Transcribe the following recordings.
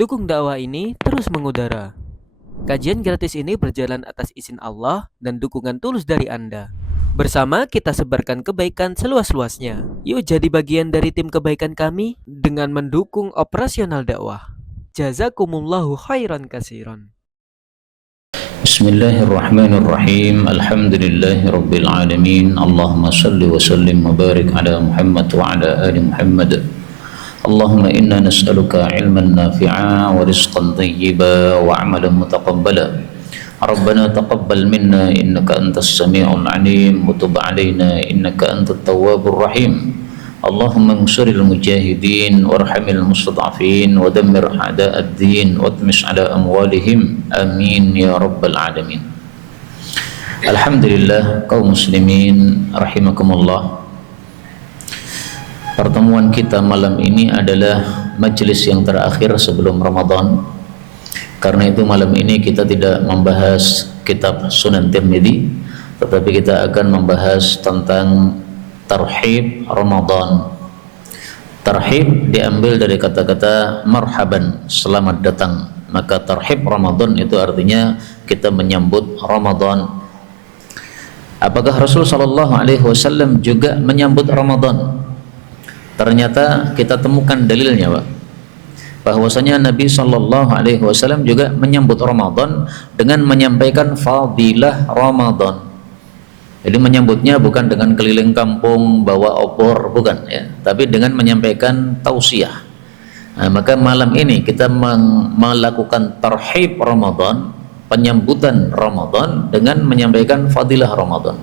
Dukung dakwah ini terus mengudara. Kajian gratis ini berjalan atas izin Allah dan dukungan tulus dari Anda. Bersama kita sebarkan kebaikan seluas-luasnya. Yuk jadi bagian dari tim kebaikan kami dengan mendukung operasional dakwah. Jazakumullahu khairan kasiran. Bismillahirrahmanirrahim. Alhamdulillahi alamin. Allahumma salli wa sallim wa barik ala Muhammad wa ala ali Muhammad. Allahumma inna nas'aluka ilman nafi'a wa rizqan thayyiba wa amalan mutaqabbala. Rabbana taqabbal minna innaka antas sami'ul alim wa tub alaina innaka antat tawwabur rahim. Allahumma ansuril mujahidin warhamil mustad'afin wa dammir a'da'ad din wa tmis ala amwalihim amin ya rabbal alamin. Alhamdulillah kaum muslimin rahimakumullah. Pertemuan kita malam ini adalah majelis yang terakhir sebelum Ramadan. Karena itu malam ini kita tidak membahas kitab Sunan Tirmidzi, tetapi kita akan membahas tentang tarhib Ramadan. Tarhib diambil dari kata-kata marhaban, selamat datang. Maka tarhib Ramadan itu artinya kita menyambut Ramadan. Apakah Rasul sallallahu alaihi wasallam juga menyambut Ramadan? Ternyata kita temukan dalilnya, Pak, bahwasanya Nabi sallallahu alaihi wasallam juga menyambut Ramadan dengan menyampaikan fadilah Ramadan. Jadi menyambutnya bukan dengan keliling kampung bawa obor, bukan ya, tapi dengan menyampaikan tausiah. Nah, maka malam ini kita melakukan tarhib Ramadan, penyambutan Ramadan dengan menyampaikan fadilah Ramadan.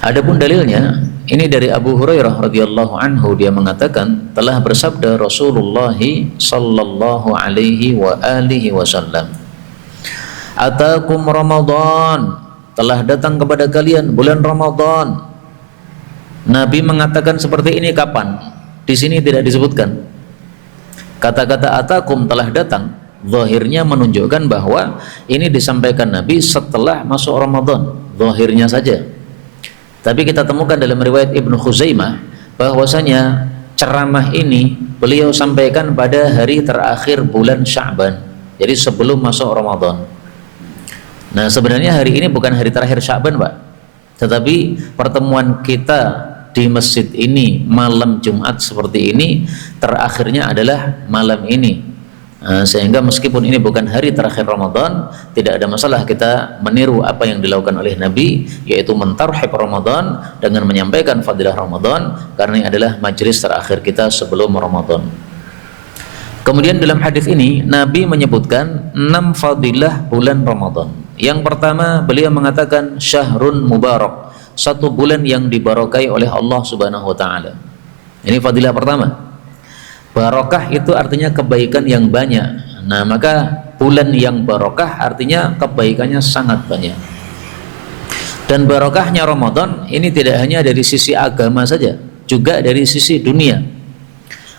Adapun dalilnya ini dari Abu Hurairah radhiyallahu anhu, dia mengatakan telah bersabda Rasulullah sallallahu alaihi wa alihi wasallam, "Atakum Ramadan, telah datang kepada kalian bulan Ramadan." Nabi mengatakan seperti ini kapan? Di sini tidak disebutkan. Kata-kata atakum, telah datang, zahirnya menunjukkan bahwa ini disampaikan Nabi setelah masuk Ramadan, zahirnya saja. Tapi kita temukan dalam riwayat Ibnu Khuzaimah bahwasanya ceramah ini beliau sampaikan pada hari terakhir bulan Sya'ban, jadi sebelum masuk Ramadan. Nah, sebenarnya hari ini bukan hari terakhir Sya'ban, Pak, tetapi pertemuan kita di masjid ini malam Jumat seperti ini terakhirnya adalah malam ini. Sehingga meskipun ini bukan hari terakhir Ramadan, tidak ada masalah kita meniru apa yang dilakukan oleh Nabi, yaitu mentarhib Ramadan dengan menyampaikan fadilah Ramadan, karena ini adalah majelis terakhir kita sebelum Ramadan. Kemudian dalam hadis ini Nabi menyebutkan 6 fadilah bulan Ramadan. Yang pertama, beliau mengatakan syahrun mubarak, satu bulan yang dibarokai oleh Allah Subhanahu wa taala. Ini fadilah pertama. Barokah itu artinya kebaikan yang banyak. Nah, maka bulan yang barokah artinya kebaikannya sangat banyak. Dan barokahnya Ramadan ini tidak hanya dari sisi agama saja, juga dari sisi dunia.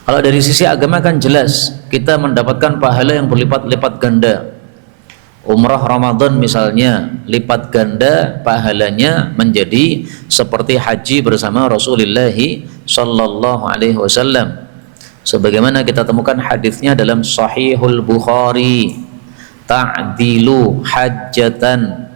Kalau dari sisi agama kan jelas kita mendapatkan pahala yang berlipat-lipat ganda. Umrah Ramadan misalnya lipat ganda pahalanya menjadi seperti haji bersama Rasulullah sallallahu alaihi wasallam. Sebagaimana kita temukan hadisnya dalam Sahihul Bukhari, ta'dilu hajjatan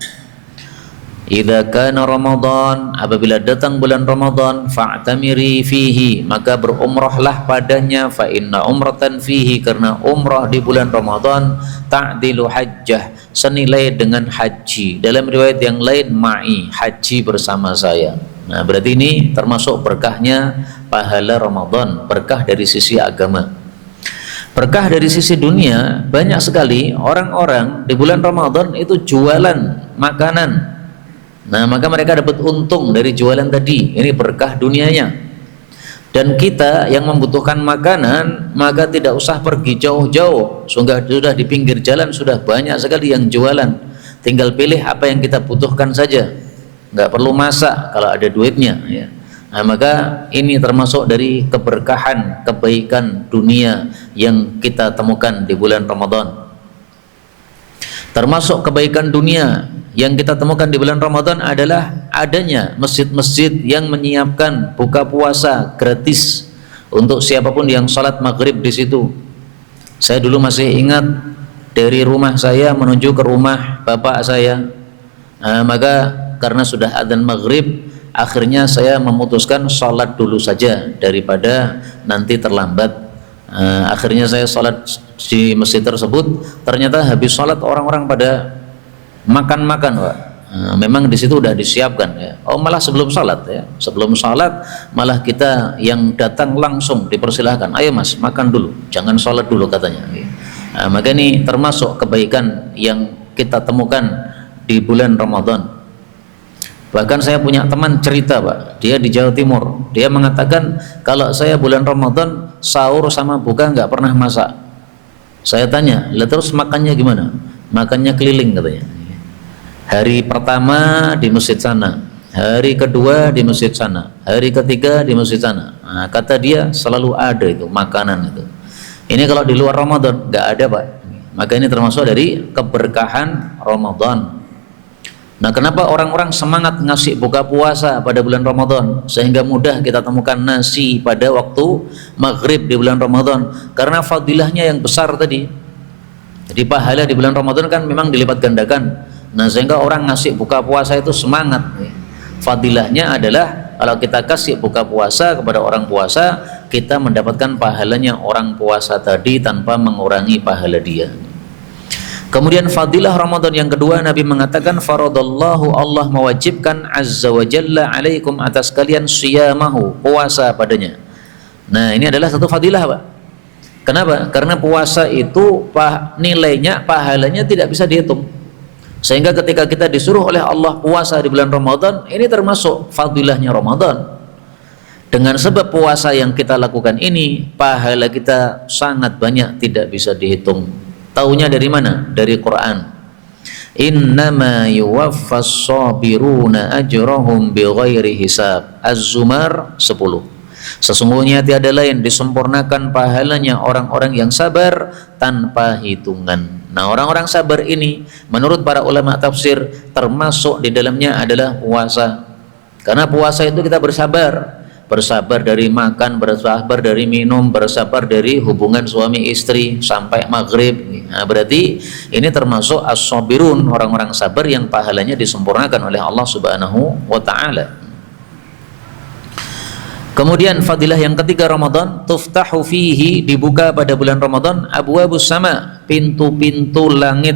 idza kana Ramadan, apabila datang bulan Ramadan, fa'tamiri fihi, maka berumrahlah padanya, fa inna umratan fihi, karena umrah di bulan Ramadan ta'dilu hajjah, senilai dengan haji. Dalam riwayat yang lain ma'i, haji bersama saya. Nah, berarti ini termasuk berkahnya pahala Ramadan, berkah dari sisi agama. Berkah dari sisi dunia, banyak sekali orang-orang di bulan Ramadan itu jualan makanan. Nah, maka mereka dapat untung dari jualan tadi. Ini berkah dunianya. Dan kita yang membutuhkan makanan, maka tidak usah pergi jauh-jauh. Sudah di pinggir jalan sudah banyak sekali yang jualan. Tinggal pilih apa yang kita butuhkan saja. Nggak perlu masak kalau ada duitnya, ya. Nah, maka ini termasuk dari keberkahan, kebaikan dunia yang kita temukan di bulan Ramadan. Termasuk kebaikan dunia yang kita temukan di bulan Ramadan adalah adanya masjid-masjid yang menyiapkan buka puasa gratis untuk siapapun yang sholat maghrib di situ. Saya dulu masih ingat dari rumah saya menuju ke rumah bapak saya. Maka karena sudah adzan maghrib, akhirnya saya memutuskan sholat dulu saja daripada nanti terlambat. Akhirnya saya sholat di masjid tersebut. Ternyata habis sholat orang-orang pada makan-makan, Pak. Memang di situ udah disiapkan ya. Oh, malah sebelum sholat ya. Sebelum sholat malah kita yang datang langsung dipersilahkan. Ayo mas, makan dulu, jangan sholat dulu katanya. Maka ini termasuk kebaikan yang kita temukan di bulan Ramadan. Bahkan saya punya teman cerita, Pak, dia di Jawa Timur. Dia mengatakan kalau saya bulan Ramadan sahur sama buka nggak pernah masak. Saya tanya, lah terus makannya gimana? Makannya keliling katanya. Hari pertama di masjid sana, hari kedua di masjid sana, hari ketiga di masjid sana. Nah, kata dia selalu ada itu makanan itu. Ini kalau di luar Ramadan nggak ada, Pak. Maka ini termasuk dari keberkahan Ramadan. Nah, kenapa orang-orang semangat ngasih buka puasa pada bulan Ramadan sehingga mudah kita temukan nasi pada waktu maghrib di bulan Ramadan? Karena fadilahnya yang besar tadi. Jadi pahala di bulan Ramadan kan memang dilipat gandakan. Nah, sehingga orang ngasih buka puasa itu semangat. Fadilahnya adalah kalau kita kasih buka puasa kepada orang puasa, kita mendapatkan pahalanya orang puasa tadi tanpa mengurangi pahala dia. Kemudian fadilah Ramadan yang kedua, Nabi mengatakan faradallahu, Allah mewajibkan azza wa jalla alaikum atas kalian siyamahu, puasa padanya. Nah, ini adalah satu fadilah, Pak. Kenapa? Karena puasa itu nilainya, pahalanya tidak bisa dihitung. Sehingga ketika kita disuruh oleh Allah puasa di bulan Ramadan, ini termasuk fadilahnya Ramadan. Dengan sebab puasa yang kita lakukan ini, pahala kita sangat banyak, tidak bisa dihitung. Taunya dari mana? Dari Quran. Innama yuwaffas sabiruna ajrahum bighairi hisab. Az-Zumar 10. Sesungguhnya tiada lain disempurnakan pahalanya orang-orang yang sabar tanpa hitungan. Nah, orang-orang sabar ini menurut para ulama tafsir termasuk di dalamnya adalah puasa. Karena puasa itu kita bersabar, bersabar dari makan, bersabar dari minum, bersabar dari hubungan suami istri sampai maghrib. Nah, berarti ini termasuk as-sabirun, orang-orang sabar yang pahalanya disempurnakan oleh Allah Subhanahu wa taala. Kemudian fadilah yang ketiga Ramadan, tuftahu fihi, dibuka pada bulan Ramadan abwabus sama, pintu-pintu langit.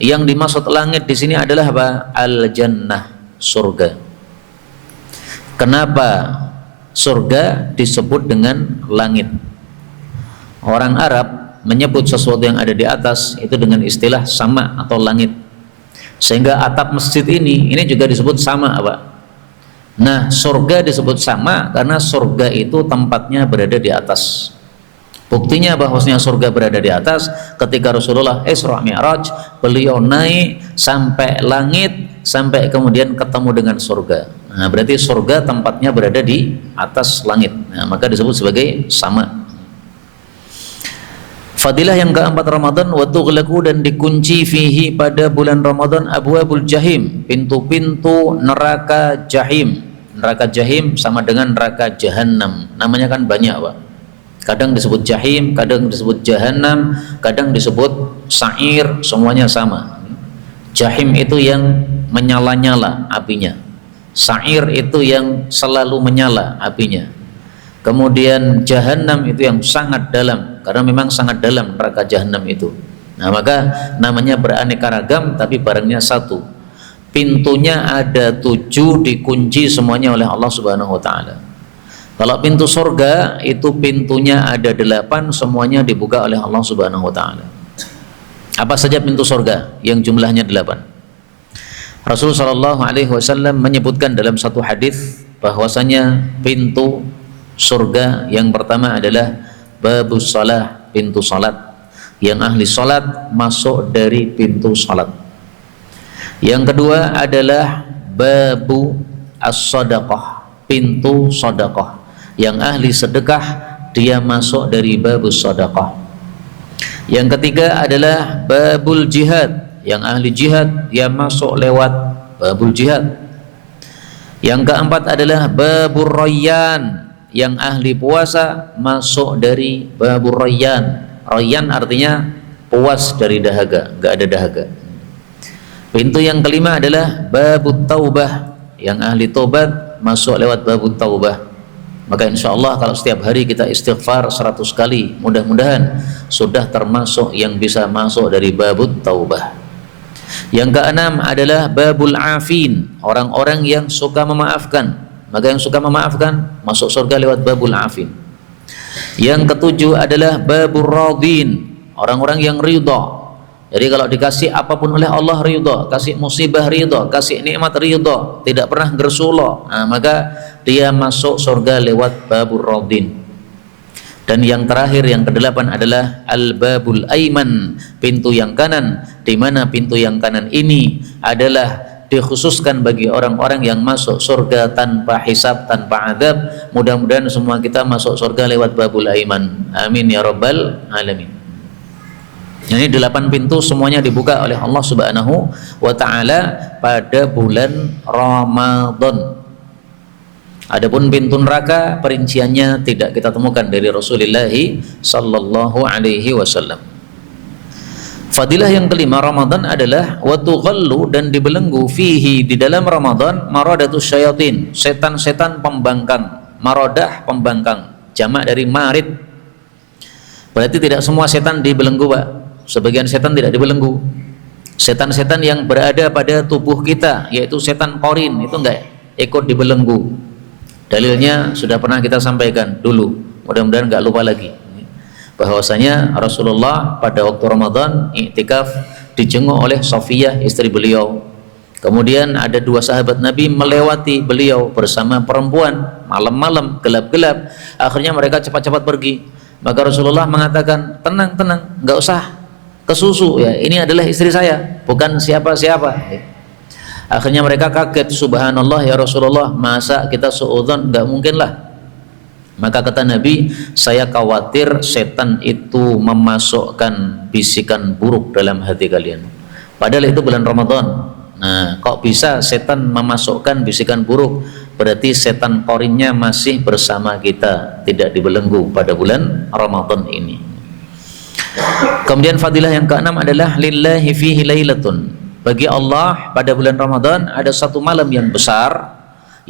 Yang dimaksud langit di sini adalah apa? Al-jannah, surga. Kenapa surga disebut dengan langit? Orang Arab menyebut sesuatu yang ada di atas itu dengan istilah sama atau langit. Sehingga atap masjid ini juga disebut sama, apa? Nah, surga disebut sama karena surga itu tempatnya berada di atas. Buktinya bahwasanya surga berada di atas ketika Rasulullah Isra Mi'raj, beliau naik sampai langit, sampai kemudian ketemu dengan surga. Nah, berarti surga tempatnya berada di atas langit. Nah, maka disebut sebagai sama. Fadilah yang keempat Ramadan, wa tughlaqu, dan dikunci fihi pada bulan Ramadan abwabul jahim, pintu-pintu neraka jahim. Neraka jahim sama dengan neraka jahanam. Namanya kan banyak, Pak. Kadang disebut jahim, kadang disebut jahanam, kadang disebut sa'ir, semuanya sama. Jahim itu yang menyala-nyala apinya. Sa'ir itu yang selalu menyala apinya. Kemudian jahanam itu yang sangat dalam, karena memang sangat dalam neraka jahanam itu. Nah, maka namanya beraneka ragam tapi barangnya satu. Pintunya ada 7, dikunci semuanya oleh Allah Subhanahu wa taala. Kalau pintu surga itu pintunya ada 8, semuanya dibuka oleh Allah Subhanahu wa taala. Apa saja pintu surga yang jumlahnya 8? Rasulullah sallallahu alaihi wasallam menyebutkan dalam satu hadis bahwasanya pintu surga yang pertama adalah babus shalah, pintu salat. Yang ahli salat masuk dari pintu salat. Yang kedua adalah babu as-sadaqah, pintu sedekah. Yang ahli sedekah dia masuk dari babus sedekah. Yang ketiga adalah babul jihad, yang ahli jihad dia masuk lewat babul jihad. Yang keempat adalah babur rayyan, yang ahli puasa masuk dari babur rayyan. Rayyan artinya puas dari dahaga, nggak ada dahaga. Pintu yang kelima adalah babut taubah, yang ahli tobat masuk lewat babut taubah. Maka insya Allah kalau setiap hari kita istighfar 100 kali, mudah-mudahan sudah termasuk yang bisa masuk dari babut taubah. Yang keenam adalah babul afin, orang-orang yang suka memaafkan. Maka yang suka memaafkan masuk surga lewat babul afin. Yang ketujuh adalah babur radin, orang-orang yang ridha. Jadi kalau dikasih apapun oleh Allah ridha, kasih musibah ridha, kasih nikmat ridha, tidak pernah gersulo, maka dia masuk surga lewat babur radin. Dan yang terakhir, yang kedelapan adalah al-babul aiman, pintu yang kanan, di mana pintu yang kanan ini adalah dikhususkan bagi orang-orang yang masuk surga tanpa hisab, tanpa adab. Mudah-mudahan semua kita masuk surga lewat babul aiman. Amin ya rabbal alamin. Ini 8 pintu semuanya dibuka oleh Allah Subhanahu wa taala pada bulan Ramadan. Adapun pintu neraka perinciannya tidak kita temukan dari Rasulullah sallallahu alaihi wasallam. Fadilah yang kelima Ramadan adalah wa tughallu, dan dibelenggu fihi di dalam Ramadan maradatus syayatin, setan-setan pembangkang. Maradah pembangkang, jamak dari marid. Berarti tidak semua setan dibelenggu, Pak. Sebagian setan tidak dibelenggu. Setan-setan yang berada pada tubuh kita, yaitu setan korin, itu enggak ikut dibelenggu. Dalilnya sudah pernah kita sampaikan dulu, mudah-mudahan enggak lupa lagi, bahwasanya Rasulullah pada waktu Ramadan iktikaf dijenguk oleh Safiyah istri beliau. Kemudian ada 2 sahabat Nabi melewati beliau bersama perempuan, malam-malam gelap-gelap. Akhirnya mereka cepat-cepat pergi. Maka Rasulullah mengatakan, tenang, enggak usah kesusu ya, ini adalah istri saya, bukan siapa-siapa. Akhirnya mereka kaget, subhanallah ya Rasulullah, masa kita suudzon, enggak mungkin lah. Maka kata Nabi, saya khawatir setan itu memasukkan bisikan buruk dalam hati kalian. Padahal itu bulan Ramadan. Nah, kok bisa setan memasukkan bisikan buruk? Berarti setan korinnya masih bersama kita, tidak dibelenggu pada bulan Ramadan ini. Kemudian fadilah yang keenam adalah lillahi fihi lailatun, bagi Allah pada bulan Ramadan ada satu malam yang besar,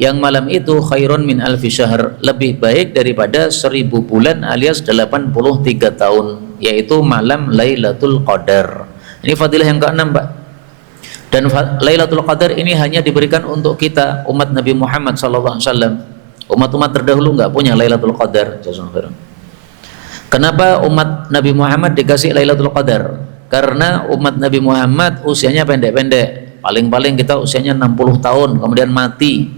yang malam itu khairun min alfi syahr, lebih baik daripada 1000 bulan alias 83 tahun, yaitu malam Lailatul Qadar. Ini fadilah yang keenam, Pak. Dan Lailatul Qadar ini hanya diberikan untuk kita umat Nabi Muhammad sallallahu alaihi wasallam. Umat-umat terdahulu enggak punya Lailatul Qadar. Jazakallahu. Kenapa umat Nabi Muhammad dikasih Lailatul Qadar? Karena umat Nabi Muhammad usianya pendek-pendek. Paling-paling kita usianya 60 tahun kemudian mati.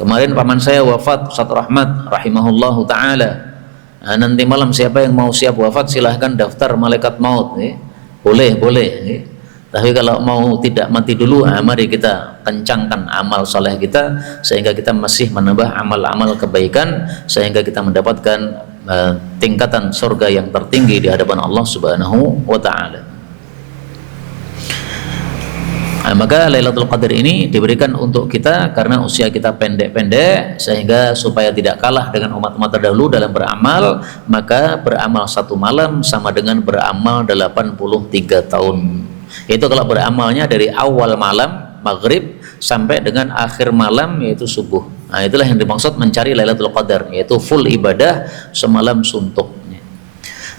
Kemarin paman saya wafat, Ustaz Rahmat rahimahullahu taala. Nah, nanti malam siapa yang mau siap wafat silahkan daftar malaikat maut. Boleh. Tapi kalau mau tidak mati dulu, mari kita kencangkan amal saleh kita sehingga kita masih menambah amal-amal kebaikan sehingga kita mendapatkan tingkatan surga yang tertinggi di hadapan Allah Subhanahu wa taala. Maka Lailatul Qadar ini diberikan untuk kita karena usia kita pendek-pendek, sehingga supaya tidak kalah dengan umat-umat terdahulu dalam beramal, maka beramal 1 malam sama dengan beramal 83 tahun. Itu kalau beramalnya dari awal malam maghrib sampai dengan akhir malam yaitu subuh. Nah, itulah yang dimaksud mencari Lailatul Qadar, yaitu full ibadah semalam suntuk.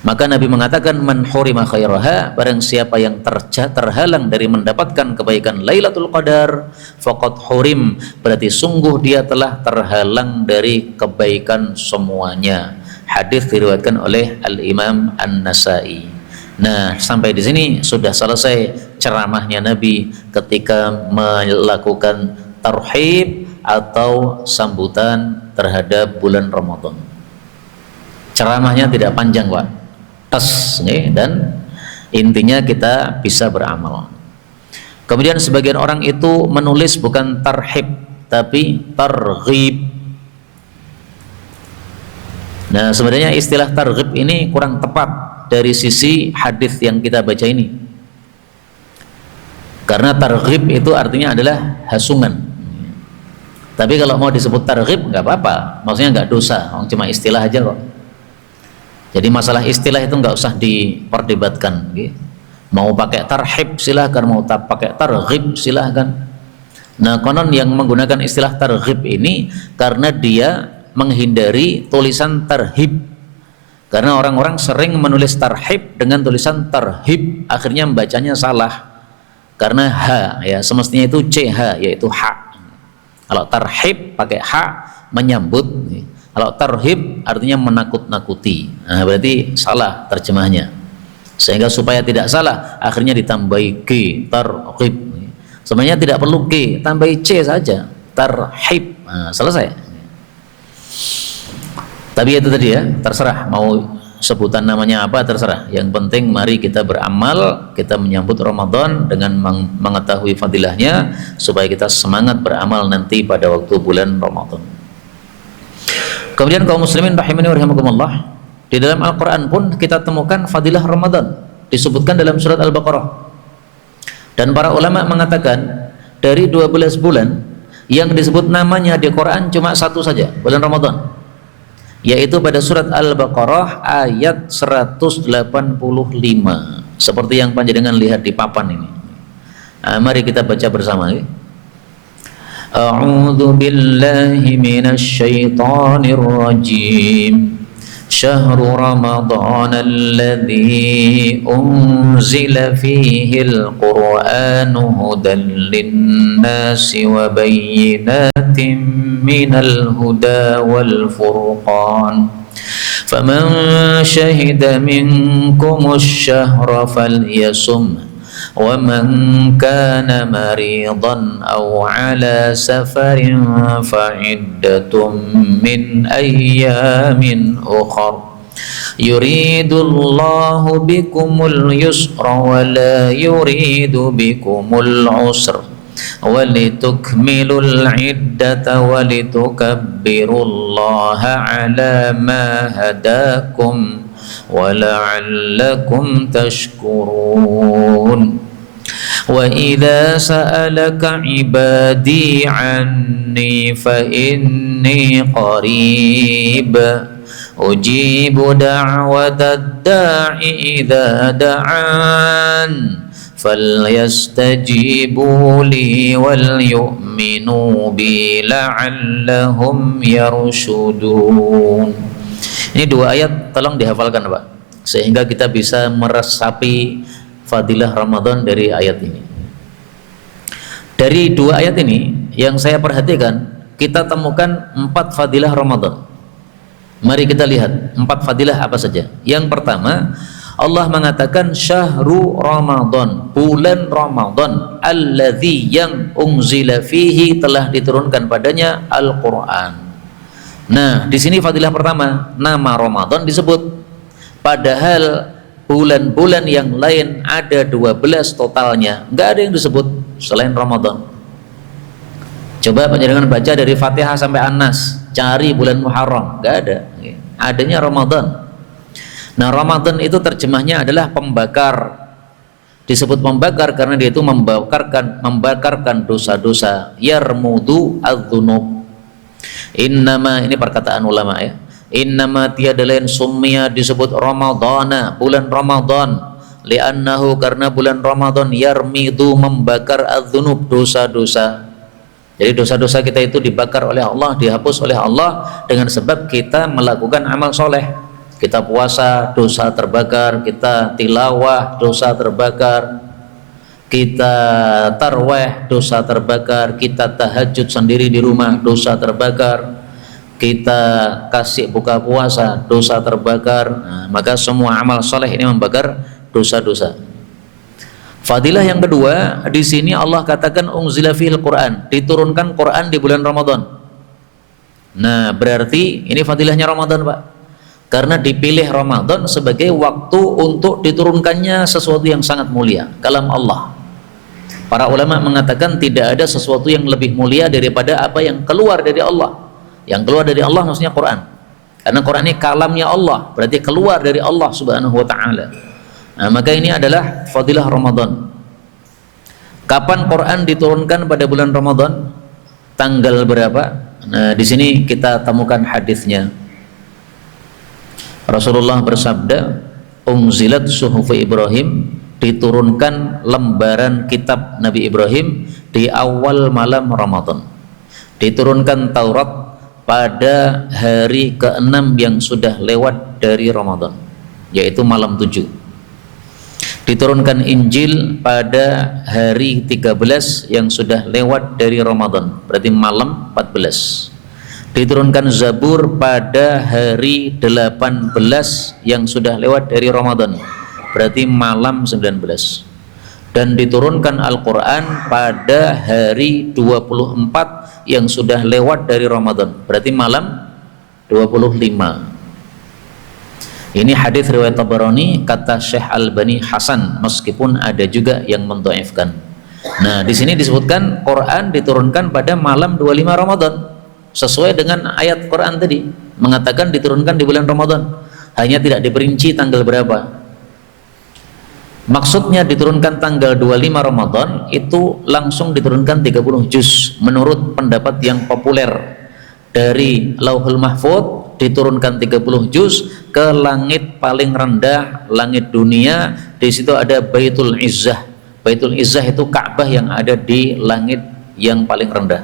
Maka Nabi mengatakan, man hurima khairaha, barang siapa yang terhalang dari mendapatkan kebaikan Lailatul Qadar, faqad hurim, berarti sungguh dia telah terhalang dari kebaikan semuanya. Hadis diriwayatkan oleh Al-Imam An-Nasai. Nah, sampai di sini sudah selesai ceramahnya Nabi ketika melakukan tarhib atau sambutan terhadap bulan Ramadan. Ceramahnya tidak panjang, Pak. Dan intinya kita bisa beramal. Kemudian sebagian orang itu menulis bukan tarhib tapi targhib. Nah, sebenarnya istilah targhib ini kurang tepat dari sisi hadis yang kita baca ini, karena targhib itu artinya adalah hasungan. Tapi kalau mau disebut targhib nggak apa-apa, maksudnya nggak dosa, cuma istilah aja kok. Jadi masalah istilah itu nggak usah diperdebatkan. Mau pakai tarhib silahkan, mau pakai targhib silahkan. Nah, konon yang menggunakan istilah targhib ini karena dia menghindari tulisan tarhib. Karena orang-orang sering menulis tarhib dengan tulisan tarhib, akhirnya membacanya salah. Karena h, ya semestinya itu ch, yaitu h. Kalau tarhib pakai h, menyambut. Kalau tarhib artinya menakut-nakuti. Nah, berarti salah terjemahnya. Sehingga supaya tidak salah, akhirnya ditambahi g, tarhib. Sebenarnya tidak perlu g, tambahi c saja, tarhib. Nah, selesai. Tapi itu tadi ya, terserah mau sebutan namanya apa, terserah. Yang penting mari kita beramal, kita menyambut Ramadan dengan mengetahui fadilahnya, supaya kita semangat beramal nanti pada waktu bulan Ramadan. Kemudian kaum muslimin rahimani wa rahimakumullah, di dalam Al-Quran pun kita temukan fadilah Ramadan, disebutkan dalam surat Al-Baqarah. Dan para ulama mengatakan dari 12 bulan yang disebut namanya di Quran cuma satu saja, bulan Ramadan, yaitu pada surat Al-Baqarah ayat 185, seperti yang panjenengan lihat di papan ini. Mari kita baca bersama. A'udzu billahi minasy syaithanir rajim. Syahrul Ramadan alladzi unzila fihil Qur'anu hudan lin-nasi wa bayyinatin minal huda wal furqan. فمن شهد منكم الشهر فليصم ومن كان مريضا أو على سفر فعدة من أيام أخر يريد الله بكم اليسر ولا يريد بكم العسر ولتكملوا العدة ولتكبروا الله على ما هداكم ولعلكم تشكرون وإذا سألك عبادي عني فإني قريب أجيب دعوة الداع إذا دعان فليستجيبوا لي وليؤمنوا بي لعلهم يرشدون. Ini dua ayat tolong dihafalkan Pak, sehingga kita bisa meresapi fadilah Ramadan dari ayat ini. Dari dua ayat ini yang saya perhatikan, kita temukan 4 fadilah Ramadan. Mari kita lihat 4 fadilah apa saja. Yang pertama, Allah mengatakan syahru Ramadan, bulan Ramadan, alladzi yang unzila fihi, telah diturunkan padanya Al-Qur'an. Nah, di sini fadilah pertama, nama Ramadan disebut. Padahal bulan-bulan yang lain ada 12 totalnya, nggak ada yang disebut selain Ramadan. Coba panjenengan baca dari Fatihah sampai An-Nas, cari bulan Muharram, nggak ada. Adanya Ramadan. Nah, Ramadan itu terjemahnya adalah pembakar. Disebut pembakar karena dia itu membakarkan dosa-dosa. Yarmudu adz-dzunub. Innama, ini perkataan ulama ya. Innama tiada lain summiya, disebut Ramadana, bulan Ramadan, li'annahu, karena bulan Ramadan yarmidu, membakar adz-dzunub, dosa-dosa. Jadi dosa-dosa kita itu dibakar oleh Allah, dihapus oleh Allah dengan sebab kita melakukan amal soleh. Kita puasa, dosa terbakar. Kita tilawah, dosa terbakar. Kita tarweh, dosa terbakar. Kita tahajud sendiri di rumah, dosa terbakar. Kita kasih buka puasa, dosa terbakar. Nah, maka semua amal soleh ini membakar dosa-dosa. Fadilah yang kedua, di sini Allah katakan unzila fil Quran, diturunkan Quran di bulan Ramadan. Nah, berarti ini fadilahnya Ramadan Pak, karena dipilih Ramadan sebagai waktu untuk diturunkannya sesuatu yang sangat mulia, kalam Allah. Para ulama mengatakan tidak ada sesuatu yang lebih mulia daripada apa yang keluar dari Allah. Yang keluar dari Allah maksudnya Quran, karena Quran ini kalamnya Allah, berarti keluar dari Allah subhanahu wa ta'ala. Nah, maka ini adalah fadilah Ramadan. Kapan Quran diturunkan pada bulan Ramadan? Tanggal berapa? Nah, di sini kita temukan hadisnya. Rasulullah bersabda, unzilat suhufi Ibrahim, diturunkan lembaran kitab Nabi Ibrahim di awal malam Ramadan. Diturunkan Taurat pada hari ke-6 yang sudah lewat dari Ramadan, yaitu malam 7. Diturunkan Injil pada hari 13 yang sudah lewat dari Ramadan, berarti malam 14. Diturunkan Zabur pada hari 18 yang sudah lewat dari Ramadan, berarti malam 19. Dan diturunkan Al-Quran pada hari 24 yang sudah lewat dari Ramadan, berarti malam 25. Ini hadis riwayat Tabarani, kata Syekh Albani Hasan, meskipun ada juga yang mendhaifkan. Nah, di sini disebutkan Quran diturunkan pada malam 25 Ramadan. Sesuai dengan ayat Quran tadi, mengatakan diturunkan di bulan Ramadan, hanya tidak diperinci tanggal berapa. Maksudnya diturunkan tanggal 25 Ramadan itu langsung diturunkan 30 juz menurut pendapat yang populer. Dari Lauhul Mahfud diturunkan 30 juz ke langit paling rendah, langit dunia. Di situ ada Baitul Izzah. Baitul Izzah itu Ka'bah yang ada di langit yang paling rendah.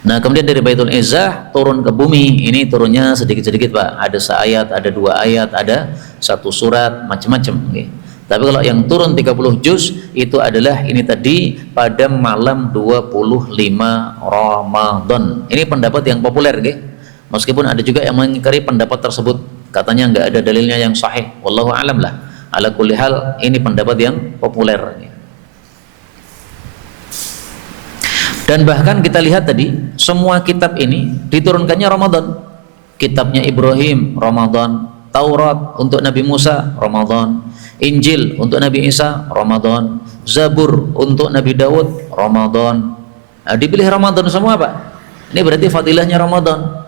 Nah, kemudian dari Baitul Izzah turun ke bumi, ini turunnya sedikit-sedikit Pak, ada seayat, ada 2 ayat, ada 1 surat, macam-macam. Tapi kalau yang turun 30 juz itu adalah ini tadi pada malam 25 Ramadan. Ini pendapat yang populer, meskipun ada juga yang mengingkari pendapat tersebut, katanya nggak ada dalilnya yang sahih. Wallahu alam lah. Ala kulli hal, ini pendapat yang populer. Dan bahkan kita lihat tadi, semua kitab ini diturunkannya Ramadan. Kitabnya Ibrahim, Ramadan. Taurat untuk Nabi Musa, Ramadan. Injil untuk Nabi Isa, Ramadan. Zabur untuk Nabi Daud, Ramadan. Nah, dipilih Ramadan semua Pak. Ini berarti fadilahnya Ramadan.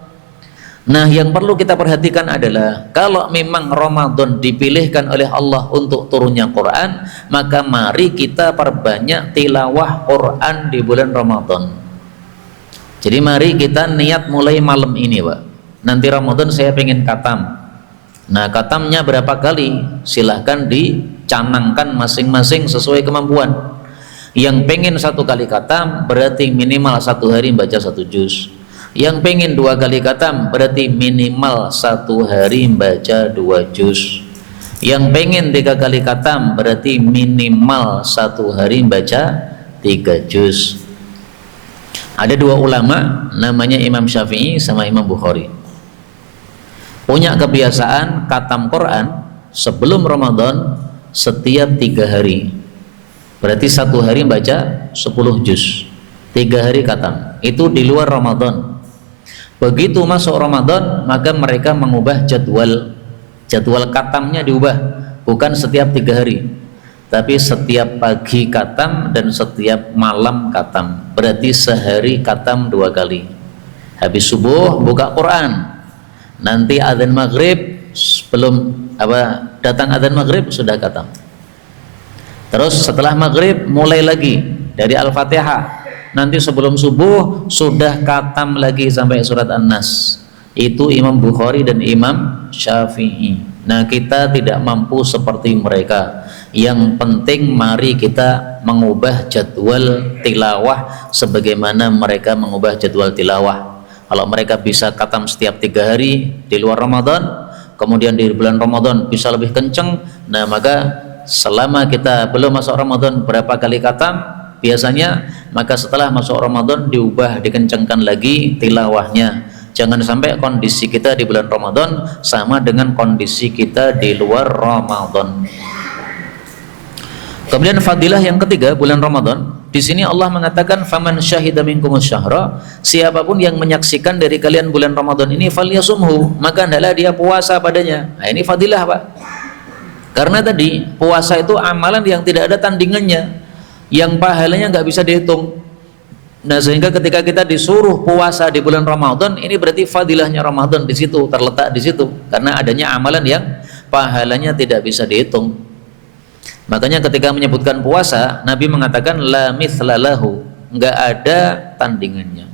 Nah, yang perlu kita perhatikan adalah kalau memang Ramadan dipilihkan oleh Allah untuk turunnya Quran, maka mari kita perbanyak tilawah Quran di bulan Ramadan. Jadi mari kita niat mulai malam ini Pak, nanti Ramadan saya pengen khatam. Nah, khatamnya berapa kali? Silahkan dicanangkan masing-masing sesuai kemampuan. Yang pengen 1 kali khatam berarti minimal 1 hari baca 1 juz. Yang pengen 2 kali khatam berarti minimal 1 hari baca 2 juz. Yang pengen 3 kali khatam berarti minimal 1 hari baca 3 juz. Ada 2 ulama namanya Imam Syafi'i sama Imam Bukhari, punya kebiasaan khatam Quran sebelum Ramadan setiap 3 hari. Berarti 1 hari baca 10 juz, 3 hari khatam. Itu di luar Ramadan. Begitu masuk Ramadan, maka mereka mengubah jadwal khatamnya, diubah, bukan setiap 3 hari, tapi setiap pagi khatam dan setiap malam khatam. Berarti sehari khatam 2 kali. Habis subuh buka Quran, nanti adzan maghrib, sebelum datang adzan maghrib sudah khatam. Terus setelah maghrib mulai lagi dari Al-Fatihah, nanti sebelum subuh sudah khatam lagi sampai surat An-Nas. Itu Imam Bukhari dan Imam Syafi'i. Nah, kita tidak mampu seperti mereka. Yang penting mari kita mengubah jadwal tilawah sebagaimana mereka mengubah jadwal tilawah. Kalau mereka bisa khatam setiap 3 hari di luar Ramadan, kemudian di bulan Ramadan bisa lebih kenceng, nah maka selama kita belum masuk Ramadan berapa kali khatam biasanya, maka setelah masuk Ramadan diubah, dikencangkan lagi tilawahnya. Jangan sampai kondisi kita di bulan Ramadan sama dengan kondisi kita di luar Ramadan. Kemudian fadilah yang ketiga bulan Ramadan. Di sini Allah mengatakan faman syahida minkumus syahra, siapapun yang menyaksikan dari kalian bulan Ramadan ini falyasumhu, maka hendaklah dia puasa padanya. Nah, ini fadilah Pak. Karena tadi puasa itu amalan yang tidak ada tandingannya, yang pahalanya nggak bisa dihitung. Nah, sehingga ketika kita disuruh puasa di bulan Ramadan, ini berarti fadilahnya Ramadan di situ, terletak di situ, karena adanya amalan yang pahalanya tidak bisa dihitung. Makanya ketika menyebutkan puasa, Nabi mengatakan la mithlalahu, nggak ada tandingannya.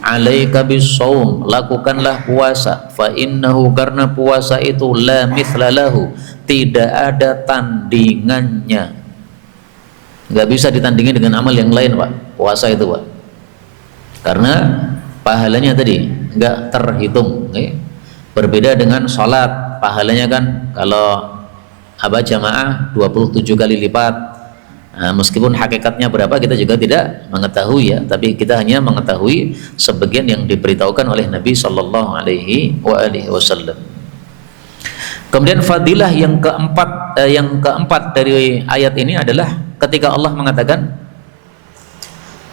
alaika bisawm, lakukanlah puasa, fa innahu, karena puasa itu la mithla lahu, tidak ada tandingannya, nggak bisa ditandingi dengan amal yang lain Pak, puasa itu Pak, karena pahalanya tadi nggak terhitung, okay? Berbeda dengan sholat, pahalanya kan kalau jamaah 27 kali lipat. Nah, meskipun hakikatnya berapa kita juga tidak mengetahui ya, tapi kita hanya mengetahui sebagian yang diberitahukan oleh Nabi Shallallahu Alaihi Wasallam. Kemudian fadilah yang keempat dari ayat ini adalah ketika Allah mengatakan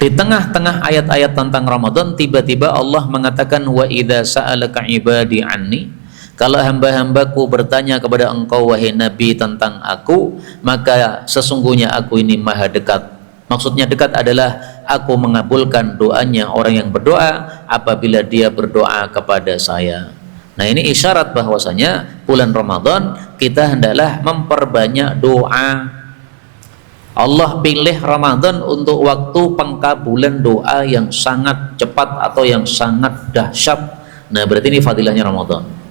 di tengah-tengah ayat-ayat tentang Ramadan, tiba-tiba Allah mengatakan wa idza sa'alaka ibadi anni, kalau hamba-hambaku bertanya kepada engkau wahai Nabi tentang aku, maka sesungguhnya aku ini maha dekat. Maksudnya dekat adalah aku mengabulkan doanya orang yang berdoa apabila dia berdoa kepada saya. Nah, ini isyarat bahwasanya bulan Ramadan kita hendaklah memperbanyak doa. Allah pilih Ramadan untuk waktu pengkabulan doa yang sangat cepat atau yang sangat dahsyat. Nah, berarti ini fadilahnya Ramadan.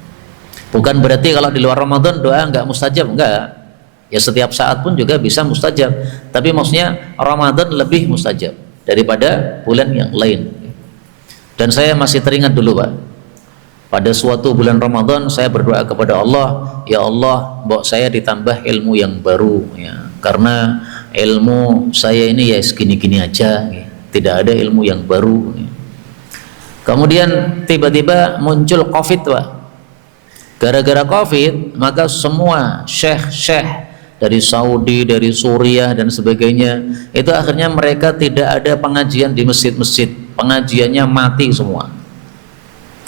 Bukan berarti kalau di luar Ramadan doa nggak mustajab, enggak. Ya setiap saat pun juga bisa mustajab. Tapi maksudnya Ramadan lebih mustajab daripada bulan yang lain. Dan saya masih teringat dulu Pak, pada suatu bulan Ramadan saya berdoa kepada Allah, ya Allah, mbok saya ditambah ilmu yang baru ya. Karena ilmu saya ini ya segini-gini aja ya. Tidak ada ilmu yang baru ya. Kemudian tiba-tiba muncul Covid Pak. Gara-gara Covid, maka semua syekh-syekh dari Saudi, dari Suriah dan sebagainya, itu akhirnya mereka tidak ada pengajian di masjid-masjid, pengajiannya mati semua.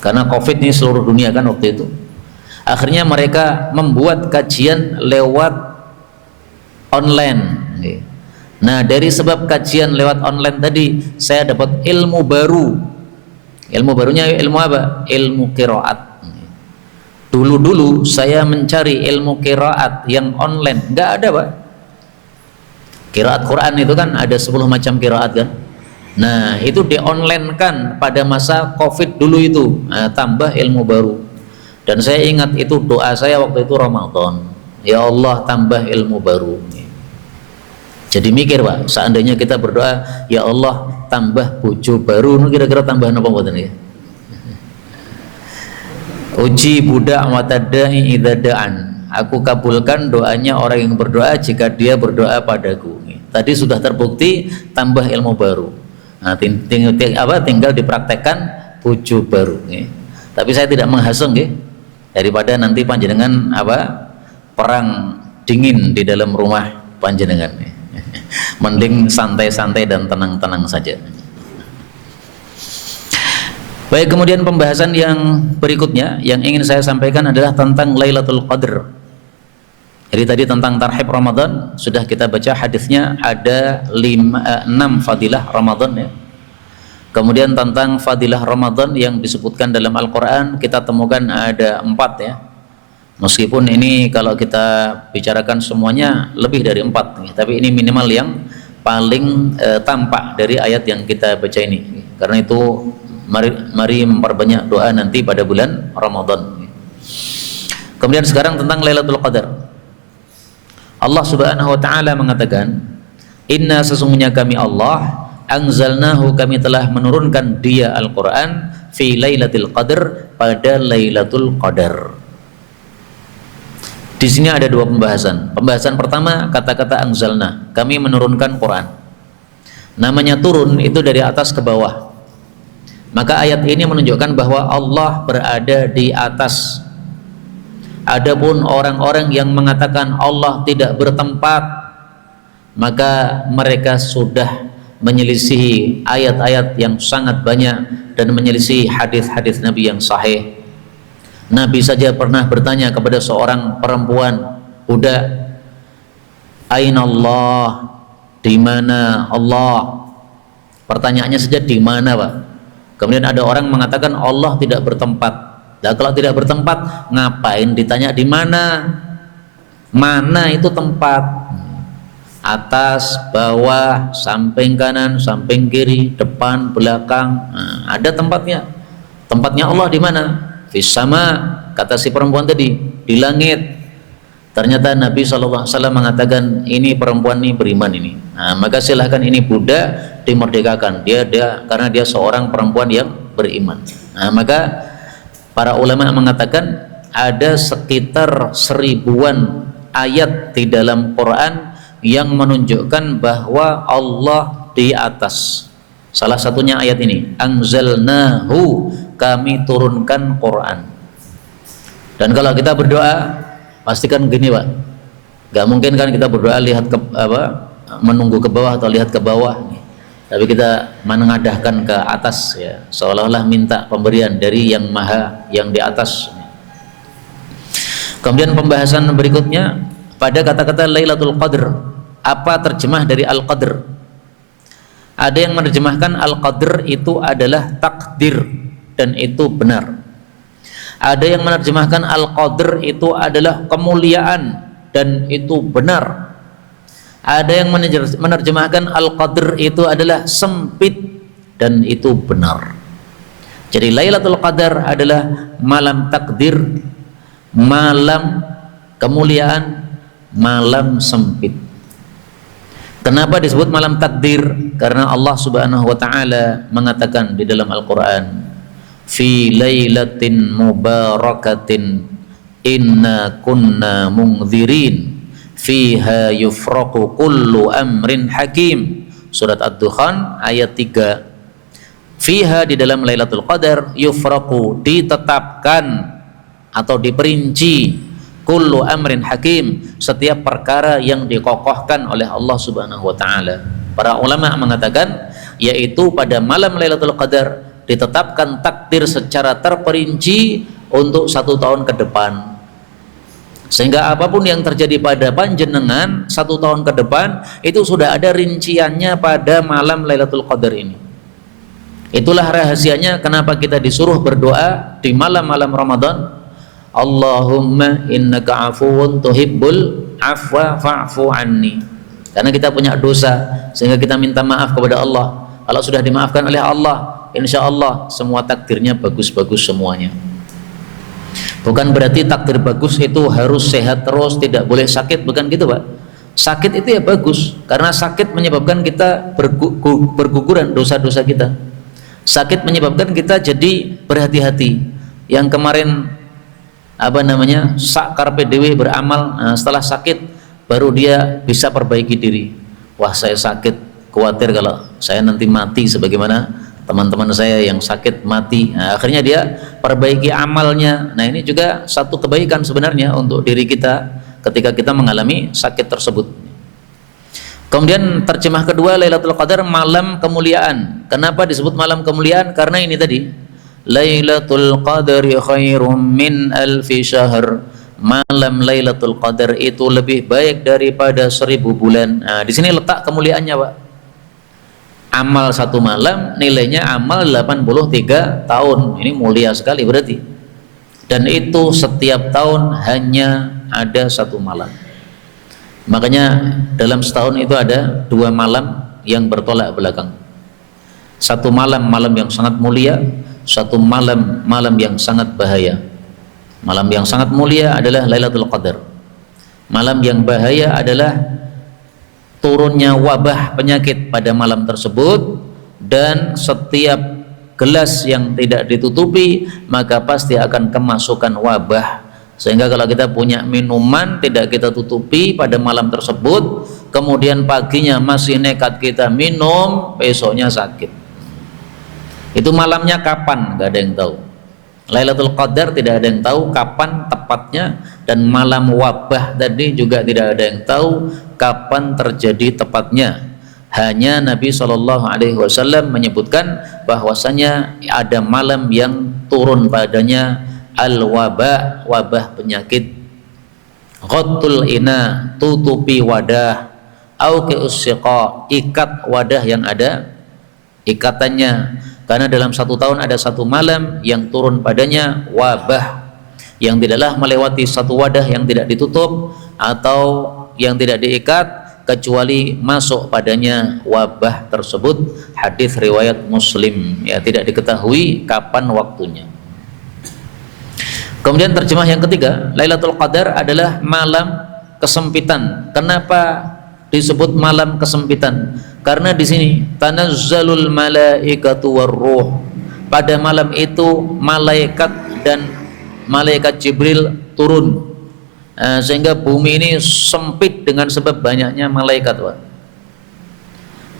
Karena Covid ini seluruh dunia kan waktu itu. Akhirnya mereka membuat kajian lewat online. Nah, dari sebab kajian lewat online tadi, saya dapat ilmu baru. Ilmu barunya ilmu apa? Ilmu qiraat. Dulu-dulu saya mencari ilmu qiraat yang online, nggak ada Pak. Qiraat Quran itu kan ada 10 macam qiraat kan. Nah, itu di-online kan pada masa Covid dulu itu. Nah, tambah ilmu baru. Dan saya ingat itu doa saya waktu itu Ramadan. Ya Allah, tambah ilmu baru. Jadi mikir Pak, seandainya kita berdoa, ya Allah, tambah bojo baru, kira-kira tambahan apa mboten ya? Uji budak watadai idadaan, aku kabulkan doanya orang yang berdoa jika dia berdoa padaku. Tadi sudah terbukti tambah ilmu baru. Nah, tinggal dipraktekkan bojo baru. Tapi saya tidak menghasung daripada nanti panjenengan perang dingin di dalam rumah panjenengan. Mending santai-santai dan tenang-tenang saja. Baik, kemudian pembahasan yang berikutnya yang ingin saya sampaikan adalah tentang Lailatul Qadar. Jadi tadi tentang tarhib Ramadan sudah kita baca hadisnya, ada 6 fadilah Ramadan ya. Kemudian tentang fadilah Ramadan yang disebutkan dalam Al-Quran kita temukan ada 4 ya. Meskipun ini kalau kita bicarakan semuanya lebih dari 4 ya. Tapi ini minimal yang paling tampak dari ayat yang kita baca ini. Karena itu mari memperbanyak doa nanti pada bulan Ramadan. Kemudian sekarang tentang Lailatul Qadar. Allah Subhanahu wa taala mengatakan, "Inna, sesungguhnya kami Allah, anzalnahu, kami telah menurunkan dia Al-Qur'an fi Lailatul Qadar, pada Lailatul Qadar." Di sini ada 2 pembahasan. Pembahasan pertama, kata-kata anzalna, kami menurunkan Quran. Namanya turun itu dari atas ke bawah. Maka ayat ini menunjukkan bahwa Allah berada di atas. Adapun orang-orang yang mengatakan Allah tidak bertempat, maka mereka sudah menyelisihi ayat-ayat yang sangat banyak dan menyelisihi hadis-hadis Nabi yang sahih. Nabi saja pernah bertanya kepada seorang perempuan budak, "Aina Allah?" Di mana Allah? Pertanyaannya saja di mana, Pak? Kemudian ada orang mengatakan Allah tidak bertempat. Nah, kalau tidak bertempat, ngapain ditanya di mana? Mana itu tempat? atas, bawah, samping kanan, samping kiri, depan, belakang. Nah, ada tempatnya. Tempatnya Allah di mana? Fis sama, kata si perempuan tadi, di langit. Ternyata Nabi SAW mengatakan ini perempuan ini beriman ini. Nah, maka silahkan ini budak dimerdekakan. Dia karena dia seorang perempuan yang beriman. Nah, maka para ulama mengatakan ada sekitar 1000-an ayat di dalam Quran yang menunjukkan bahwa Allah di atas. Salah satunya ayat ini, anzalnahu, kami turunkan Quran. Dan kalau kita berdoa pastikan gini Pak, gak mungkin kan kita berdoa lihat ke menunggu ke bawah atau lihat ke bawah, tapi kita menengadahkan ke atas ya, seolah-olah minta pemberian dari yang maha, yang di atas. Kemudian pembahasan berikutnya pada kata-kata Lailatul Qadr. Apa terjemah dari Al-Qadr? Ada yang menerjemahkan Al-Qadr itu adalah takdir dan itu benar. Ada yang menerjemahkan Al-Qadr itu adalah kemuliaan dan itu benar. Ada yang menerjemahkan Al-Qadr itu adalah sempit dan itu benar. Jadi Lailatul Qadar adalah malam takdir, malam kemuliaan, malam sempit. Kenapa disebut malam takdir? Karena Allah Subhanahu wa taala mengatakan di dalam Al-Qur'an, fi lailatin mubarakatin inna kunna munzirin fiha yufraqu kullu amrin hakim. Surat Ad-Dukhan ayat 3. Fiha, di dalam Lailatul Qadar, yufraqu, ditetapkan atau diperinci, kullu amrin hakim, setiap perkara yang dikokohkan oleh Allah Subhanahu wa taala. Para ulama mengatakan yaitu pada malam Lailatul Qadar ditetapkan takdir secara terperinci untuk 1 tahun ke depan, sehingga apapun yang terjadi pada panjenengan 1 tahun ke depan itu sudah ada rinciannya pada malam Lailatul Qadar ini. Itulah rahasianya kenapa kita disuruh berdoa di malam-malam Ramadan, Allahumma innaka afuwun tuhibbul afwa fa'fu anni. Karena kita punya dosa sehingga kita minta maaf kepada Allah. Kalau sudah dimaafkan oleh Allah, insya Allah semua takdirnya bagus-bagus semuanya. Bukan berarti takdir bagus itu harus sehat terus, tidak boleh sakit, bukan gitu Pak. Sakit itu ya bagus, karena sakit menyebabkan kita berguguran dosa-dosa kita. Sakit menyebabkan kita jadi berhati-hati. Yang kemarin sak karpe dewe beramal, setelah sakit baru dia bisa perbaiki diri. Wah, saya sakit, khawatir kalau saya nanti mati sebagaimana teman-teman saya yang sakit mati. Akhirnya dia perbaiki amalnya. Nah, ini juga satu kebaikan sebenarnya untuk diri kita ketika kita mengalami sakit tersebut. Kemudian terjemah kedua Lailatul Qadar, malam kemuliaan. Kenapa disebut malam kemuliaan? Karena ini tadi, Lailatul Qadri khairum min alfi syahr. Malam Lailatul Qadar itu lebih baik daripada 1000 bulan. Nah, di sini letak kemuliaannya, Pak. Amal 1 malam nilainya amal 83 tahun. Ini mulia sekali berarti. Dan itu setiap tahun hanya ada 1 malam. Makanya dalam setahun itu ada 2 malam yang bertolak belakang. 1 malam, malam yang sangat mulia, 1 malam, malam yang sangat bahaya. Malam yang sangat mulia adalah Lailatul Qadar. Malam yang bahaya adalah turunnya wabah penyakit pada malam tersebut, dan setiap gelas yang tidak ditutupi maka pasti akan kemasukan wabah. Sehingga kalau kita punya minuman tidak kita tutupi pada malam tersebut, kemudian paginya masih nekat kita minum, besoknya sakit. Itu malamnya kapan? Gak ada yang tahu. Lailatul Qadar tidak ada yang tahu kapan tepatnya, dan malam wabah tadi juga tidak ada yang tahu kapan terjadi tepatnya. Hanya Nabi SAW menyebutkan bahwasanya ada malam yang turun padanya al-waba, wabah penyakit, ghatul ina, tutupi wadah, au keusyiqa, ikat wadah yang ada ikatannya. Karena dalam 1 tahun ada 1 malam yang turun padanya wabah, yang tidaklah melewati 1 wadah yang tidak ditutup atau yang tidak diikat, kecuali masuk padanya wabah tersebut. Hadis riwayat Muslim, ya, tidak diketahui kapan waktunya. Kemudian terjemah yang ketiga, Lailatul Qadar adalah malam kesempitan. Kenapa disebut malam kesempitan? Karena di sini tanazzalul malaikatu warruh. Pada malam itu malaikat dan malaikat Jibril turun. Sehingga bumi ini sempit dengan sebab banyaknya malaikat, Pak.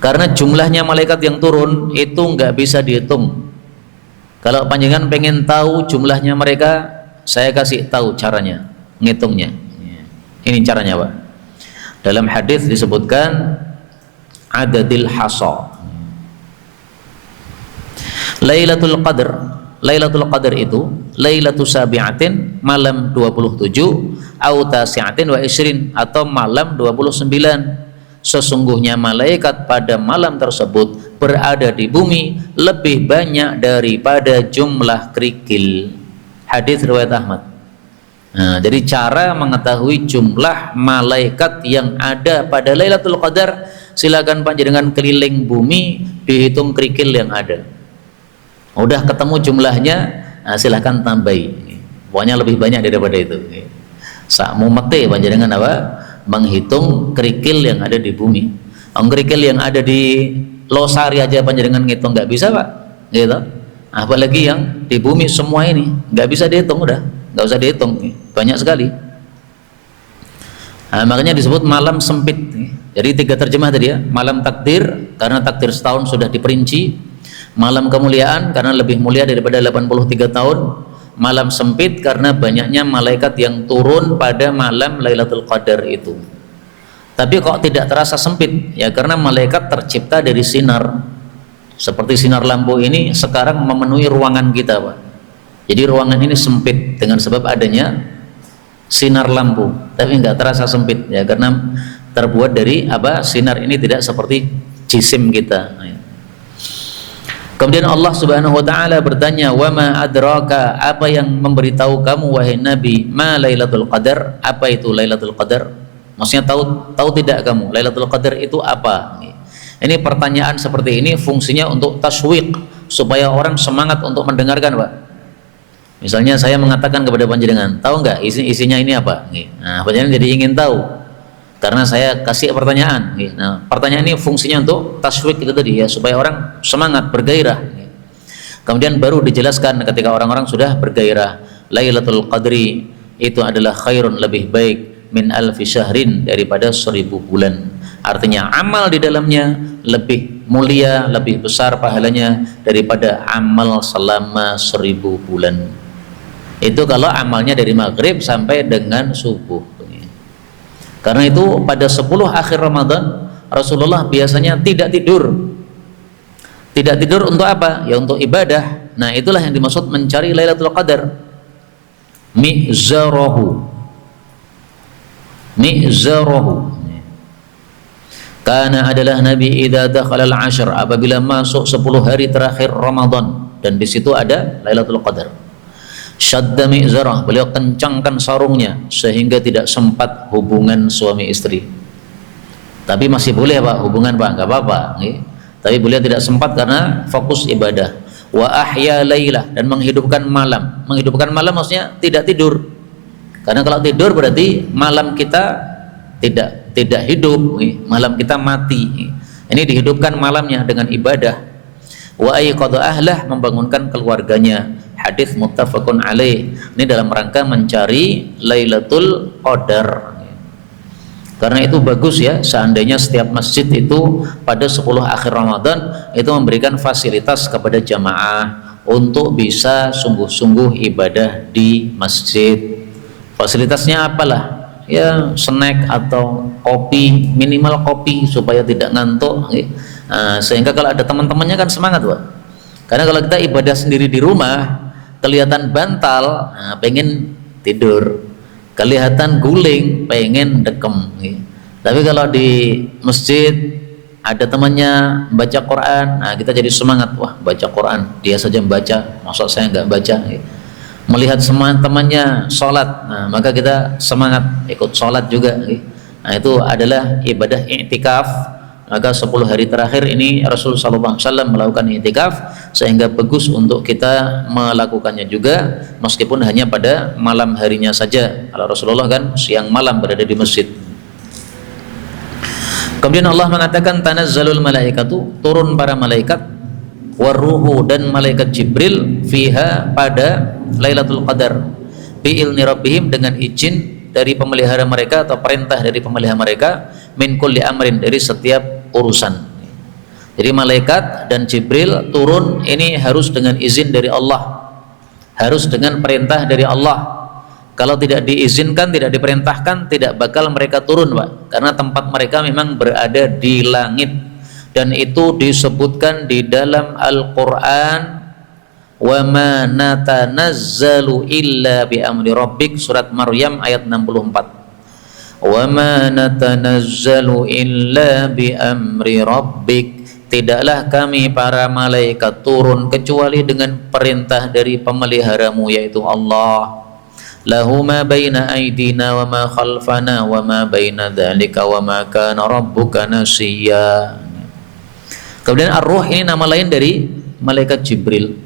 Karena jumlahnya malaikat yang turun itu nggak bisa dihitung. Kalau panjenengan pengen tahu jumlahnya mereka, saya kasih tahu caranya, ngitungnya. Ini caranya, Pak. Dalam hadis disebutkan adadil hasa. Lailatul Qadar itu Lailatul Sabi'atin, malam 27, au tasi'atin wa isrin, atau malam 29. Sesungguhnya malaikat pada malam tersebut berada di bumi lebih banyak daripada jumlah kerikil. Hadis riwayat Ahmad. Nah, jadi cara mengetahui jumlah malaikat yang ada pada Lailatul Qadar, silakan panjenengan keliling bumi, dihitung kerikil yang ada. Udah ketemu jumlahnya, nah silakan tambahi. Pokoknya lebih banyak daripada itu. Sak mumete panjenengan apa? Menghitung kerikil yang ada di bumi. Kerikil yang ada di Losari aja panjenengan ngitung nggak bisa, Pak. Gitu. Apalagi yang di bumi semua ini nggak bisa dihitung, udah nggak usah dihitung, banyak sekali. Makanya disebut malam sempit. Jadi 3 terjemah tadi, ya. Malam takdir karena takdir setahun sudah diperinci, malam kemuliaan karena lebih mulia daripada 83 tahun, malam sempit karena banyaknya malaikat yang turun pada malam Lailatul Qadar itu. Tapi kok tidak terasa sempit? Ya karena malaikat tercipta dari sinar. Seperti sinar lampu ini sekarang memenuhi ruangan kita, Pak. Jadi ruangan ini sempit dengan sebab adanya sinar lampu, tapi nggak terasa sempit, ya karena terbuat dari apa? Sinar ini tidak seperti jisim kita. Kemudian Allah Subhanahu wa taala bertanya, "Wa ma adraka?" Apa yang memberitahu kamu wahai Nabi, ma Lailatul Qadar? Apa itu Lailatul Qadar? Maksudnya tahu tidak kamu Lailatul Qadar itu apa? Ini pertanyaan seperti ini fungsinya untuk taswiq, supaya orang semangat untuk mendengarkan, Pak. Misalnya saya mengatakan kepada panjenengan, tahu nggak isinya ini apa? Nah, panjenengan jadi ingin tahu karena saya kasih pertanyaan. Nah, pertanyaan ini fungsinya untuk taswiq itu tadi, ya, supaya orang semangat, bergairah. Kemudian baru dijelaskan ketika orang-orang sudah bergairah, Lailatul Qadri itu adalah khairun, lebih baik, min alfi syahrin, daripada 1000 bulan. Artinya amal di dalamnya lebih mulia, lebih besar pahalanya daripada amal selama 1000 bulan. Itu kalau amalnya dari maghrib sampai dengan subuh. Karena itu pada 10 akhir Ramadan Rasulullah biasanya tidak tidur. Tidak tidur untuk apa? Ya untuk ibadah. Nah itulah yang dimaksud mencari Lailatul Qadar. Mi'zarahu. Karena adalah Nabi idza dakhala al-ashr, apabila masuk 10 hari terakhir Ramadan, dan di situ ada Lailatul Qadar. Syadda mi'zarah, beliau kencangkan sarungnya sehingga tidak sempat hubungan suami istri. Tapi masih boleh, Pak, hubungan, Pak, enggak apa-apa, tapi beliau tidak sempat karena fokus ibadah. Wa ahya lailah, dan menghidupkan malam. Menghidupkan malam maksudnya tidak tidur. Karena kalau tidur berarti malam kita tidak hidup, malam kita mati. Ini dihidupkan malamnya dengan ibadah. Wa ayqadha ahlah, membangunkan keluarganya. Hadis muttafaqun alaih. Ini dalam rangka mencari Lailatul Qadar. Karena itu bagus, ya, seandainya setiap masjid itu pada 10 akhir Ramadan itu memberikan fasilitas kepada jamaah untuk bisa sungguh-sungguh ibadah di masjid. Fasilitasnya apalah? Ya snack atau kopi, minimal kopi supaya tidak ngantuk. Sehingga kalau ada teman-temannya kan semangat, Pak. Karena kalau kita ibadah sendiri di rumah kelihatan bantal, pengen tidur, kelihatan guling, pengen dekem. Tapi kalau di masjid ada temannya baca Quran, kita jadi semangat, wah baca Quran, dia saja membaca, masa saya nggak baca. Melihat semua temannya sholat, maka kita semangat ikut sholat juga. Nah, itu adalah ibadah i'tikaf. Maka 10 hari terakhir ini Rasulullah SAW melakukan i'tikaf, sehingga bagus untuk kita melakukannya juga meskipun hanya pada malam harinya saja. Kalau Rasulullah kan siang malam berada di masjid. Kemudian Allah mengatakan tanazzalul malaikatu, turun para malaikat, waruhu, dan malaikat Jibril, fiha, pada Lailatul Qadar, bi'ilni rabbihim, dengan izin dari pemelihara mereka atau perintah dari pemelihara mereka, min kulli amrin, dari setiap urusan. Jadi malaikat dan Jibril turun ini harus dengan izin dari Allah, harus dengan perintah dari Allah. Kalau tidak diizinkan, tidak diperintahkan, tidak bakal mereka turun, Pak. Karena tempat mereka memang berada di langit, dan itu disebutkan di dalam Al-Qur'an, wa ma natanazzalu illa bi amri rabbik, surat Maryam ayat 64. Wa ma natanazzalu illa bi amri rabbik, tidaklah kami para malaikat turun kecuali dengan perintah dari pemeliharamu, yaitu Allah. Lahu ma baina aydina wa ma khalfana wa ma baina dzalika wa ma kana rabbuka nasiya. Kemudian Ar-Ruh ini nama lain dari malaikat Jibril.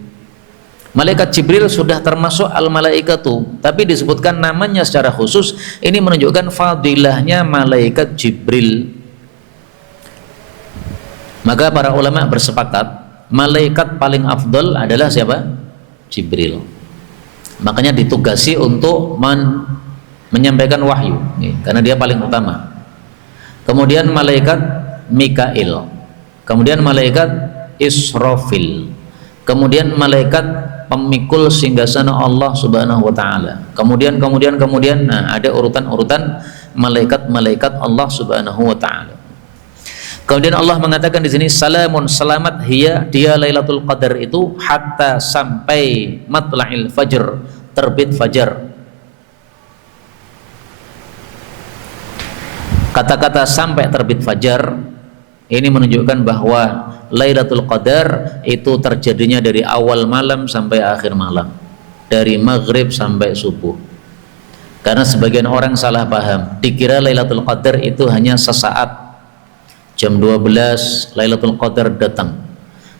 Malaikat Jibril sudah termasuk al-malaikatu, tapi disebutkan namanya secara khusus. Ini menunjukkan fadilahnya malaikat Jibril. Maka para ulama bersepakat malaikat paling afdal adalah siapa? Jibril. Makanya ditugasi untuk menyampaikan wahyu, karena dia paling utama. Kemudian malaikat Mikail, kemudian malaikat Israfil, kemudian malaikat pemikul singgasana Allah Subhanahu wa taala. Kemudian nah, ada urutan-urutan malaikat-malaikat Allah Subhanahu wa taala. Kemudian Allah mengatakan di sini salamun, selamat hiya, dia Lailatul Qadar itu, hatta, sampai matla'il fajr, terbit fajar. Kata-kata sampai terbit fajar ini menunjukkan bahwa Lailatul Qadar itu terjadinya dari awal malam sampai akhir malam, dari maghrib sampai subuh. Karena sebagian orang salah paham, dikira Lailatul Qadar itu hanya sesaat. Jam 12 Lailatul Qadar datang,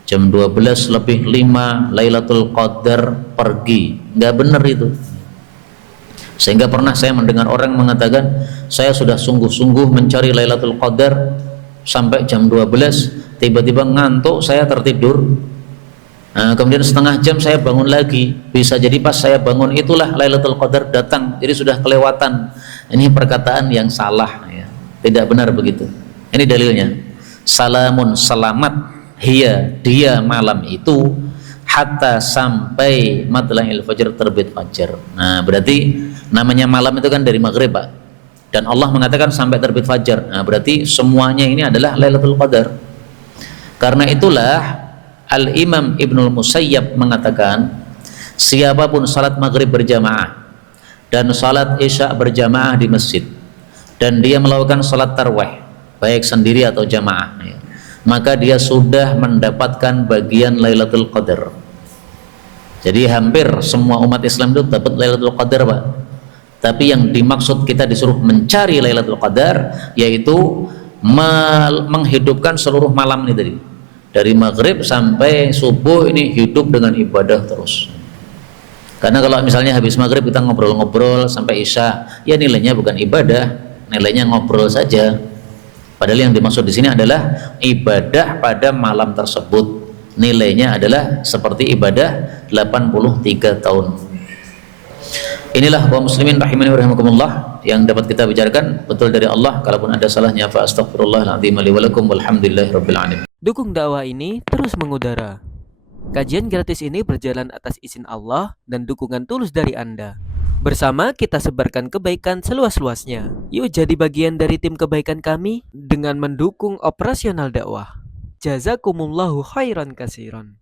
jam 12:05 Lailatul Qadar pergi. Nggak benar itu. Sehingga pernah saya mendengar orang mengatakan, saya sudah sungguh-sungguh mencari Lailatul Qadar sampai jam 12, tiba-tiba ngantuk, saya tertidur. Nah, kemudian setengah jam saya bangun lagi, bisa jadi pas saya bangun itulah Lailatul Qadar datang, jadi sudah kelewatan. Ini perkataan yang salah, ya. Tidak benar begitu. Ini dalilnya. Salamun, selamat hiya, dia malam itu, hatta, sampai matla'il fajr, terbit fajar. Nah, berarti namanya malam itu kan dari maghrib, Pak. Dan Allah mengatakan sampai terbit fajar. Nah, berarti semuanya ini adalah Lailatul Qadar. Karena itulah Al-Imam Ibnul Musayyab mengatakan, siapapun salat maghrib berjamaah dan salat isya berjamaah di masjid, dan dia melakukan salat tarawih baik sendiri atau jamaah, ya, maka dia sudah mendapatkan bagian Lailatul Qadar. Jadi hampir semua umat Islam itu dapat Lailatul Qadar, Pak. Tapi yang dimaksud kita disuruh mencari Lailatul Qadar, yaitu menghidupkan seluruh malam ini tadi, dari maghrib sampai subuh ini hidup dengan ibadah terus. Karena kalau misalnya habis maghrib kita ngobrol-ngobrol sampai isya, ya nilainya bukan ibadah, nilainya ngobrol saja. Padahal yang dimaksud di sini adalah ibadah pada malam tersebut. Nilainya adalah seperti ibadah 83 tahun. Inilah kaum muslimin rahimani wa rahimakumullah yang dapat kita bicarakan, betul dari Allah. Kalaupun ada salahnya fa astaghfirullahaladzim li wa lakum walhamdulillahirabbil alamin. Dukung dakwah ini terus mengudara. Kajian gratis ini berjalan atas izin Allah dan dukungan tulus dari Anda. Bersama kita sebarkan kebaikan seluas-luasnya. Yuk jadi bagian dari tim kebaikan kami dengan mendukung operasional dakwah. Jazakumullahu khairan katsiran.